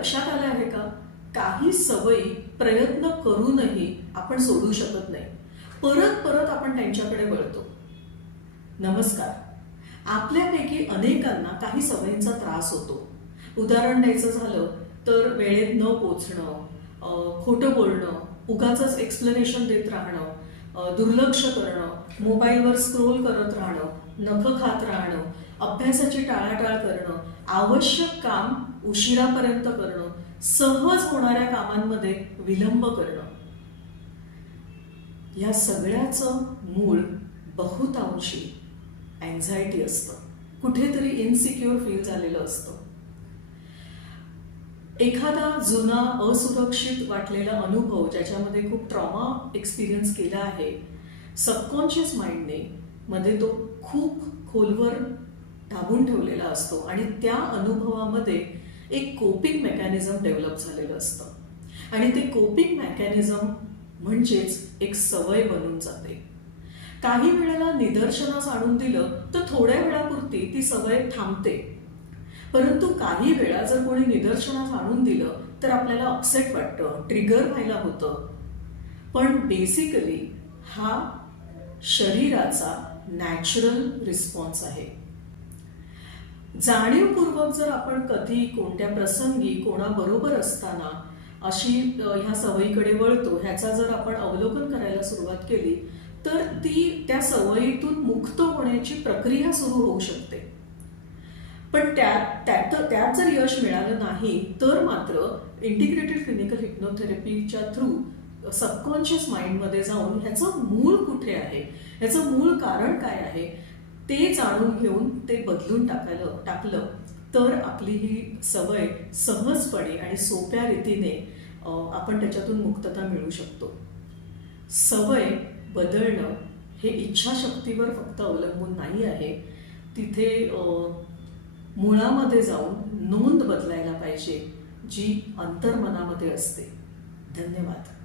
लक्षात आलं आहे का? काही सवयी प्रयत्न करूनही आपण सोडू शकत नाही. परत परत आपण त्यांच्याकडे वळतो. नमस्कार. आपल्यापैकी अनेकांना काही सवयींचा त्रास होतो. उदाहरण द्यायचं झालं तर वेळेत न पोचणं खोटं बोलणं उगाच एक्सप्लेनेशन देत राहणं दुर्लक्ष करणं मोबाईलवर स्क्रोल करत राहणं नख खात राहणं अभ्यासाची टाळाटाळ करणं आवश्यक काम उशिरापर्यंत करणं सहज होणाऱ्या कामांमध्ये विलंब करणं. या सगळ्याचं मूळ बहुतांशी अँझायटी असतं. कुठेतरी इनसिक्युअर फील झालेलं असतं. एखादा जुना असुरक्षित वाटलेला अनुभव ज्याच्यामध्ये खूप ट्रॉमा एक्सपिरियन्स केला आहे सबकॉन्शियस माइंडने मध्ये तो खूप खोलवर दाबून ठेवलेला असतो आणि त्या अनुभवामध्ये एक कोपिंग मेकॅनिझम डेव्हलप झालेलं असतं. आणि ते कोपिंग मेकॅनिझम म्हणजेच एक सवय बनून जाते. काही वेळेला निदर्शनास आणून दिलं तर थोड्या वेळापुरती ती सवय थांबते. परंतु काही वेळा जर कोणी निदर्शनास आणून दिलं तर आपल्याला अपसेट वाटतं ट्रिगर व्हायला होतं. पण बेसिकली हा शरीराचा नॅचरल रिस्पॉन्स आहे. जाणीवपूर्वक जर आपण कधी कोणत्या प्रसंगी कोणाबरोबर असताना अशी ह्या सवयीकडे वळतो ह्याचा जर आपण अवलोकन करायला सुरुवात केली तर ती त्या सवयीतून मुक्त होण्याची प्रक्रिया सुरू होऊ शकते. पण त्यात त्यात त्यात जर यश मिळालं नाही तर मात्र इंटिग्रेटेड क्लिनिकल हिप्नोथेरपीच्या थ्रू सबकॉन्शियस माइंडमध्ये जाऊन ह्याचं मूळ कुठे आहे? ह्याचं मूळ कारण काय आहे? ते जाणून घेऊन ते बदलून टाकायला टाकलं तर आपली ही सवय सहजपणे आणि सोप्या रीतीने आपण त्याच्यातून मुक्तता मिळू शकतो. सवय बदलणं हे इच्छाशक्तीवर फक्त अवलंबून नाही आहे. तिथे मुळामध्ये जाऊन नोंद बदलायला पाहिजे जी अंतर्मनामध्ये असते. धन्यवाद.